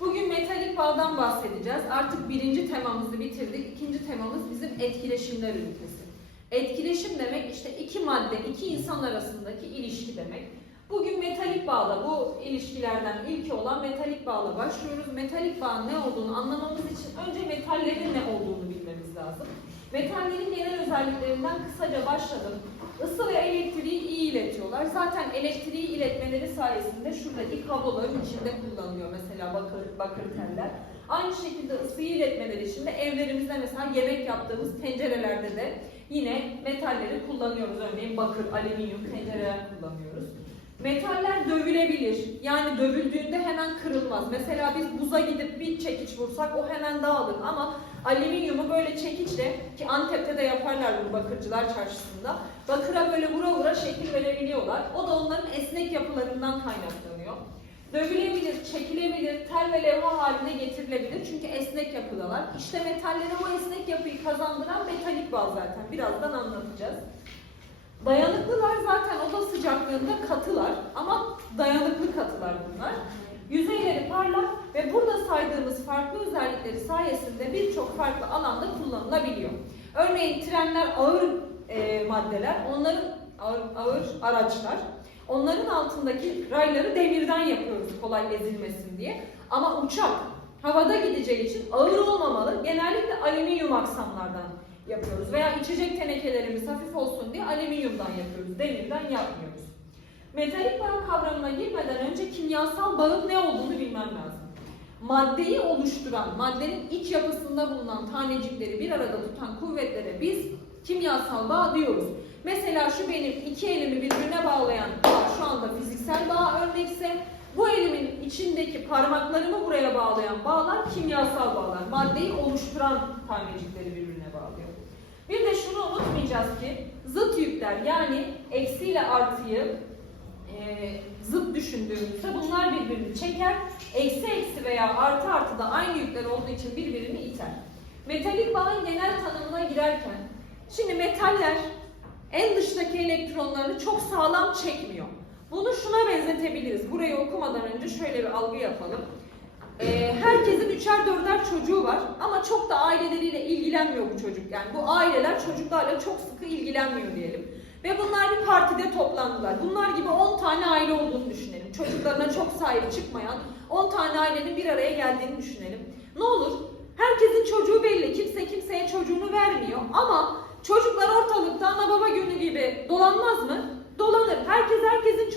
Bugün metalik bağdan bahsedeceğiz. Artık birinci temamızı bitirdik. İkinci temamız bizim etkileşimler ünitesi. Etkileşim demek işte iki madde, iki insan arasındaki ilişki demek. Bugün metalik bağla, bu ilişkilerden ilki olan metalik bağla başlıyoruz. Metalik bağın ne olduğunu anlamamız için önce metallerin ne olduğunu bilmemiz lazım. Metallerin genel özelliklerinden kısaca başladım. Isı ve elektriği iyi iletiyorlar. Zaten elektriği iletmeleri sayesinde şuradaki kabloların içinde kullanılıyor mesela bakır, bakır teller. Aynı şekilde ısıyı iletmeleri için de evlerimizde mesela yemek yaptığımız tencerelerde de yine metalleri kullanıyoruz. Örneğin bakır, alüminyum tencereler kullanıyoruz. Metaller dövülebilir. Yani dövüldüğünde hemen kırılmaz. Mesela biz buza gidip bir çekiç vursak o hemen dağılır ama alüminyumu böyle çekiçle ki Antep'te de yaparlar bunu bakırcılar çarşısında. Bakıra böyle vura vura şekil verebiliyorlar. O da onların esnek yapılarından kaynaklanıyor. Dövülebilir, çekilebilir, tel ve levha haline getirilebilir çünkü esnek yapıdalar. İşte metallere o esnek yapıyı kazandıran metalik bağ zaten. Birazdan anlatacağız. Dayanıklılar zaten oda sıcaklığında katılar ama dayanıklı katılar bunlar. Yüzeyleri parlak ve burada saydığımız farklı özellikleri sayesinde birçok farklı alanda kullanılabiliyor. Örneğin trenler ağır e, maddeler, onların ağır, ağır araçlar. Onların altındaki rayları demirden yapıyoruz kolay ezilmesin diye. Ama uçak havada gideceği için ağır olmamalı. Genellikle alüminyum aksamlardan yapıyoruz. Veya içecek tenekelerimiz hafif olsun diye alüminyumdan yapıyoruz. Demirden yapmıyoruz. Metalik bağ kavramına girmeden önce kimyasal bağın ne olduğunu bilmem lazım. Maddeyi oluşturan, maddenin iç yapısında bulunan tanecikleri bir arada tutan kuvvetlere biz kimyasal bağ diyoruz. Mesela şu benim iki elimi birbirine bağlayan bağ şu anda fiziksel bağ örnekse bu elimin içindeki parmaklarımı buraya bağlayan bağlar kimyasal bağlar. Maddeyi oluşturan tanecikleri birbirine bağlıyor. Bir de şunu unutmayacağız ki zıt yükler yani eksiyle artıyı e, zıt düşündüğümüzde bunlar birbirini çeker. Eksi eksi veya artı artı da aynı yükler olduğu için birbirini iter. Metalik bağın genel tanımına girerken şimdi metaller en dıştaki elektronlarını çok sağlam çekmiyor. Bunu şuna benzetebiliriz. Burayı okumadan önce şöyle bir algı yapalım. Ee, herkesin üçer dörder çocuğu var ama çok da aileleriyle ilgilenmiyor bu çocuk. Yani bu aileler çocuklarla çok sıkı ilgilenmiyor diyelim. Ve bunlar bir partide toplandılar. Bunlar gibi 10 tane aile olduğunu düşünelim. Çocuklarına çok sahip çıkmayan 10 tane ailenin bir araya geldiğini düşünelim. Ne olur? Herkesin çocuğu belli. Kimse kimseye çocuğunu vermiyor. Ama çocuklar ortalıkta ana baba günü gibi dolanmaz mı?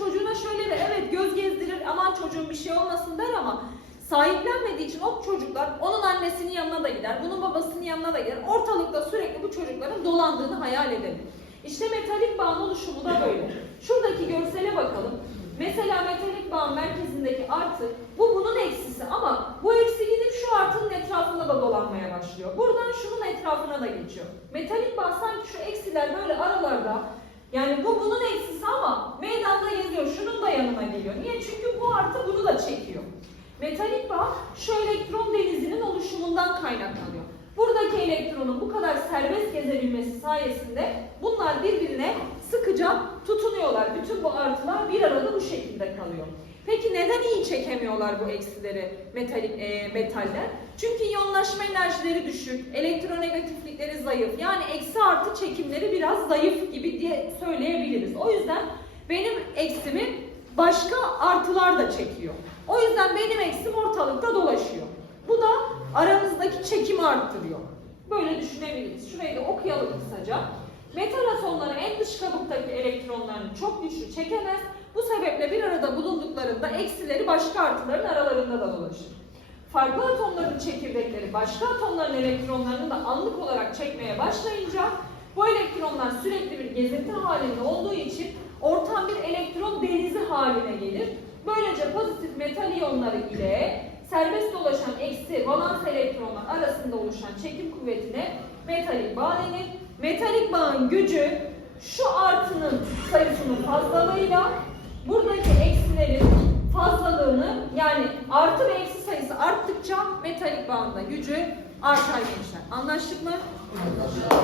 Çocuğuna şöyle de evet göz gezdirir aman çocuğun bir şey olmasın der ama sahiplenmediği için o çocuklar onun annesinin yanına da gider, bunun babasının yanına da gider. Ortalıkta sürekli bu çocukların dolandığını hayal edelim. İşte metalik bağın oluşumu da böyle. Şuradaki görsele bakalım. Mesela metalik bağın merkezindeki artı, bu bunun eksisi ama bu eksi gidip şu artının etrafında da dolanmaya başlıyor. Buradan şunun etrafına da geçiyor. Metalik bağ sanki şu eksiler böyle aralarda, yani bu bunun eksisi ama meydanda geziyor, şunun da yanına geliyor. Niye? Çünkü bu artı bunu da çekiyor. Metalik bağ şu elektron denizinin oluşumundan kaynaklanıyor. Buradaki elektronun bu kadar serbest gezebilmesi sayesinde bunlar birbirine sıkıca tutunuyorlar. Bütün bu artılar bir arada bu şekilde kalıyor. Peki neden iyi çekemiyorlar bu eksileri metalik, e, metaller? Çünkü iyonlaşma enerjileri düşük, elektronegatiflikleri zayıf. Yani eksi artı çekimleri biraz zayıf gibi diye söyleyebiliriz. O yüzden benim eksimi başka artılar da çekiyor. O yüzden benim eksim ortalıkta dolaşıyor. Bu da aranızdaki çekimi arttırıyor. Böyle düşünebiliriz. Şurayı da okuyalım kısaca. Metal atomları en dış kabuktaki elektronlarını çok güçlü çekemez. Bu sebeple bir arada bulunduklarında eksileri başka artıların aralarında da dolaşır. Farklı atomların çekirdekleri başka atomların elektronlarını da anlık olarak çekmeye başlayınca bu elektronlar sürekli bir gezinti halinde olduğu için ortam bir elektron denizi haline gelir. Böylece pozitif metal iyonları ile serbest dolaşan eksi valans elektronlar arasında oluşan çekim kuvvetine metalik bağ denir. Metalik bağın gücü şu artının sayısının fazlalığıyla buradaki eksilerin fazlalığını yani artı ve eksi sayısı arttıkça metalik bağın da gücü artar gençler. Anlaştık mı?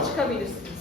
Çıkabilirsiniz.